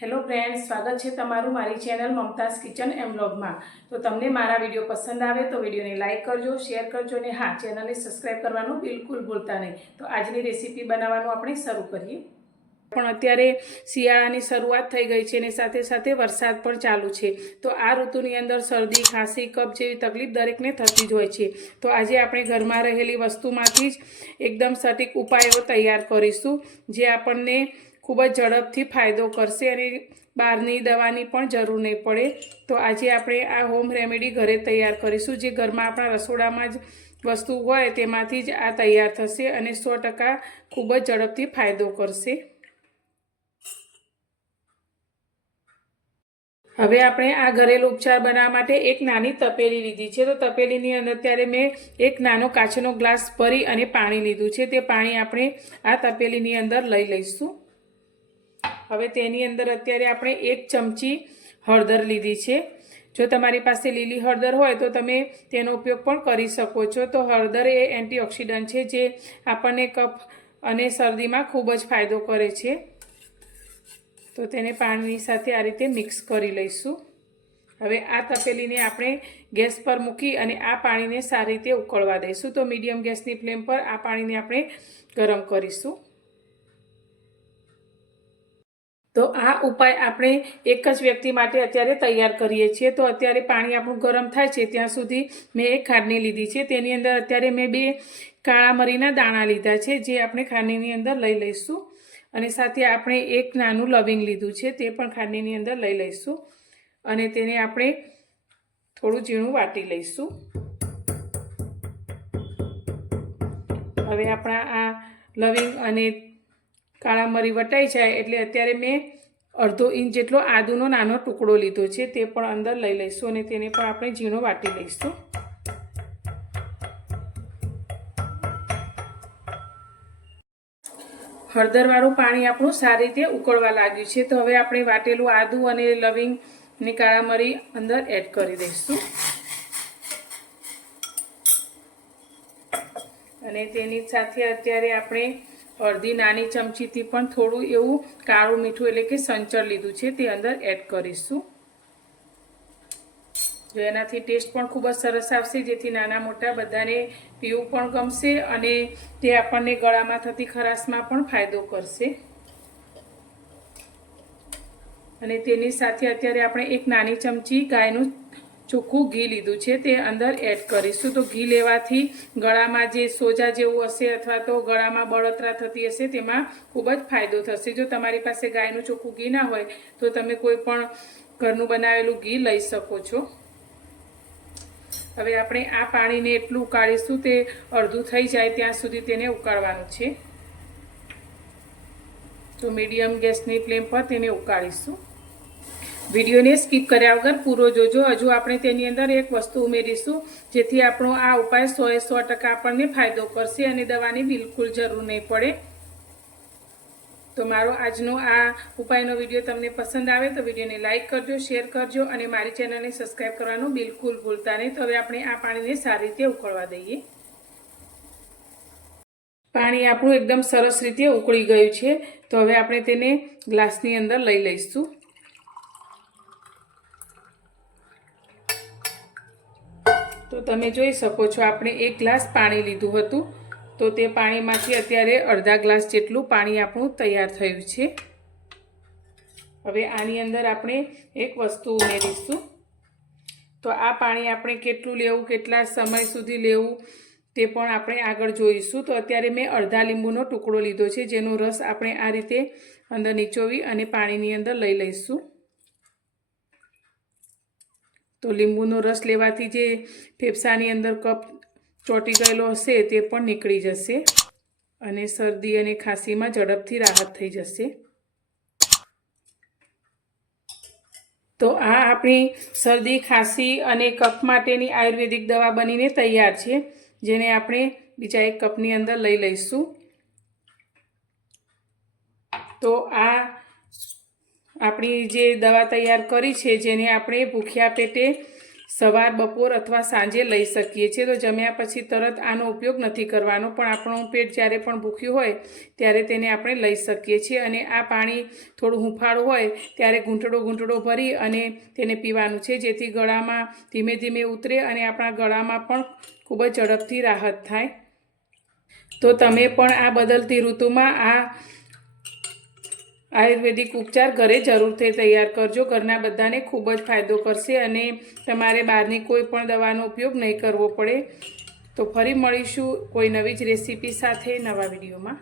Hello friends, સ્વાગત છે તમારું મારી ચેનલ મમતાઝ કિચન એમ તો તમને મારા વીડિયો પસંદ આવે તો વિડીયોને લાઇક કરજો, શેર કરજો અને હા, ચેનલને સબસ્ક્રાઈબ કરવાનું બિલકુલ ભૂલતા નહીં. તો આજની રેસીપી બનાવવાનું આપણે શરૂ કરીએ. પણ અત્યારે શિયાળાની શરૂઆત થઈ ગઈ છે અને સાથે સાથે વરસાદ પણ ચાલુ છે. તો આ ઋતુની અંદર શરદી, ખાંસી, કફ જેવી તકલીફ દરેકને થતી જ હોય છે. તો આજે આપણે ઘરમાં રહેલી વસ્તુમાંથી જ એકદમ સટીક ઉપાયો તૈયાર કરીશું, જે આપણને ખૂબ જ ઝડપથી ફાયદો કરશે અને બહારની દવાની પણ જરૂર નહીં પડે. તો આજે આપણે આ હોમ રેમેડી ઘરે તૈયાર કરીશું. જે ઘરમાં આપણા રસોડામાં જ વસ્તુ હોય તેમાંથી જ આ તૈયાર થશે અને સો ટકા ખૂબ જ ઝડપથી ફાયદો કરશે. હવે આપણે આ ઘરેલું ઉપચાર બનાવવા માટે એક નાની તપેલી લીધી છે. તો તપેલીની અંદર અત્યારે મેં એક નાનો કાચનો ગ્લાસ ભરી અને પાણી લીધું છે. તે પાણી આપણે આ તપેલીની અંદર લઈ લઈશું. હવે તેની અંદર અત્યારે આપણે એક ચમચી હળદર લીધી છે. જો તમારી પાસે લીલી હળદર હોય તો તમે તેનો ઉપયોગ પણ કરી શકો છો. તો હળદર એ એન્ટીઓક્સિડન્ટ છે જે આપણને કફ અને શરદીમાં ખૂબ જ ફાયદો કરે છે. તો તેને પાણીની સાથે આ રીતે મિક્સ કરી લઈશું. હવે આ તપેલીને આપણે ગેસ પર મૂકી અને આ પાણીને સારી રીતે ઉકળવા દઈશું. તો મીડિયમ ગેસની ફ્લેમ પર આ પાણીને આપણે ગરમ કરીશું. તો આ ઉપાય આપણે એક જ વ્યક્તિ માટે અત્યારે તૈયાર કરીએ છીએ. તો અત્યારે પાણી આપણું ગરમ થાય છે, ત્યાં સુધી મેં એક ખાંડની લીધી છે. તેની અંદર અત્યારે મેં બે કાળા મરીના દાણા લીધા છે, જે આપણે ખાંડનીની અંદર લઈ લઈશું. અને સાથે આપણે એક નાનું લવિંગ લીધું છે, તે પણ ખાંડનીની અંદર લઈ લઈશું. અને તેને આપણે થોડું ઝીણું વાટી લઈશું. હવે આપણા આ લવિંગ અને કાળા મરી વટાઈ જાય એટલે અત્યારે મેં અડધો ઇંચ જેટલો આદુનો નાનો ટુકડો લીધો છે, તે પણ અંદર લઈ લઈશું અને તેને પણ આપણે ઝીણો વાટી લઈશું. હળદરવાળું પાણી આપણું સારી રીતે ઉકળવા લાગ્યું છે, તો હવે આપણે વાટેલું આદુ અને લવિંગની કાળા મરી અંદર એડ કરી દઈશું. અને તેની સાથે અત્યારે આપણે અડધી નાની ચમચીથી પણ થોડું એવું કાળું મીઠું એટલે કે સંચર લીધું છે તે અંદર એડ કરીશું. જો એનાથી ટેસ્ટ પણ ખૂબ જ સરસ આવશે, જેથી નાના મોટા બધાને પીવું પણ ગમશે અને તે આપણને ગળામાં થતી ખરાશમાં પણ ફાયદો કરશે. અને તેની સાથે અત્યારે આપણે એક નાની ચમચી ગાયનું ચોખ્ખું ઘી લીધું છે તે અંદર એડ કરીશું. તો ઘી લેવાથી ગળામાં જે સોજા જેવું હશે અથવા તો ગળામાં બળતરા થતી હશે તેમાં ખૂબ જ ફાયદો થશે. જો તમારી પાસે ગાયનું ચોખ્ખું ઘી ના હોય, તો તમે કોઈ પણ ઘરનું બનાવેલું ઘી લઈ શકો છો. હવે આપણે આ પાણીને એટલું ઉકાળીશું, તે અડધું થઈ જાય ત્યાં સુધી તેને ઉકાળવાનું છે. તો મીડિયમ ગેસની ફ્લેમ પર તેને ઉકાળીશું. વિડીયોને સ્કીપ કર્યા વગર પૂરો જોજો. હજુ આપણે તેની અંદર એક વસ્તુ ઉમેરીશું, જેથી આપણો આ ઉપાય સોએ સો ટકા આપણને ફાયદો કરશે અને દવાની બિલકુલ જરૂર નહીં પડે. તો મારો આજનો આ ઉપાયનો વીડિયો તમને પસંદ આવે તો વિડીયોને લાઇક કરજો, શેર કરજો અને મારી ચેનલને સબસ્ક્રાઈબ કરવાનું બિલકુલ ભૂલતા નહીં. તો હવે આપણે આ પાણીને સારી રીતે ઉકળવા દઈએ. પાણી આપણું એકદમ સરસ રીતે ઉકળી ગયું છે. તો હવે આપણે તેને ગ્લાસની અંદર લઈ લઈશું. તો તમે જોઈ શકો છો, આપણે એક ગ્લાસ પાણી લીધું હતું. તો તે પાણીમાંથી અત્યારે અડધા ગ્લાસ જેટલું પાણી આપણું તૈયાર થયું છે. હવે આની અંદર આપણે એક વસ્તુ ઉમેરીશું. તો આ પાણી આપણે કેટલું લેવું, કેટલા સમય સુધી લેવું, તે પણ આપણે આગળ જોઈશું. તો અત્યારે મેં અડધા લીંબુનો ટુકડો લીધો છે, જેનો રસ આપણે આ રીતે અંદર નીચોવી અને પાણીની અંદર લઈ લઈશું. તો લીંબુનો રસ લેવાથી જે ફેફસાની અંદર કપ ચોંટી ગયેલો હશે તે પણ નીકળી જશે અને શરદી અને ખાંસીમાં ઝડપથી રાહત થઈ જશે. તો આ આપણી શરદી, ખાંસી અને કફ માટેની આયુર્વેદિક દવા બનીને તૈયાર છે, જેને આપણે બીજા એક કપની અંદર લઈ લઈશું. તો આ આપણી જે દવા તૈયાર કરી છે, જેને આપણે ભૂખ્યા પેટે સવાર, બપોર અથવા સાંજે લઈ શકીએ છીએ, તો જમ્યા પછી તરત આનો ઉપયોગ નથી કરવાનો. પણ આપણું પેટ જ્યારે પણ ભૂખ્યું હોય, ત્યારે તેને આપણે લઈ શકીએ છીએ અને આ પાણી થોડું હુંફાળું હોય, ત્યારે ઘૂંટડો ઘૂંટડો ભરી અને તેને પીવાનું છે, જેથી ગળામાં ધીમે ધીમે ઉતરે અને આપણા ગળામાં પણ ખૂબ જ ઝડપથી રાહત થાય. તો તમે પણ આ બદલતી ઋતુમાં આ આયુર્વેદિક ઉપચાર ઘરે જરૂરથી તૈયાર કરજો. ઘરના બધાને ખૂબ જ ફાયદો કરશે અને તમારે બહારની કોઈ પણ દવાનો ઉપયોગ નહીં કરવો પડે. તો ફરી મળીશું કોઈ નવી જ રેસીપી સાથે નવા વિડીયોમાં.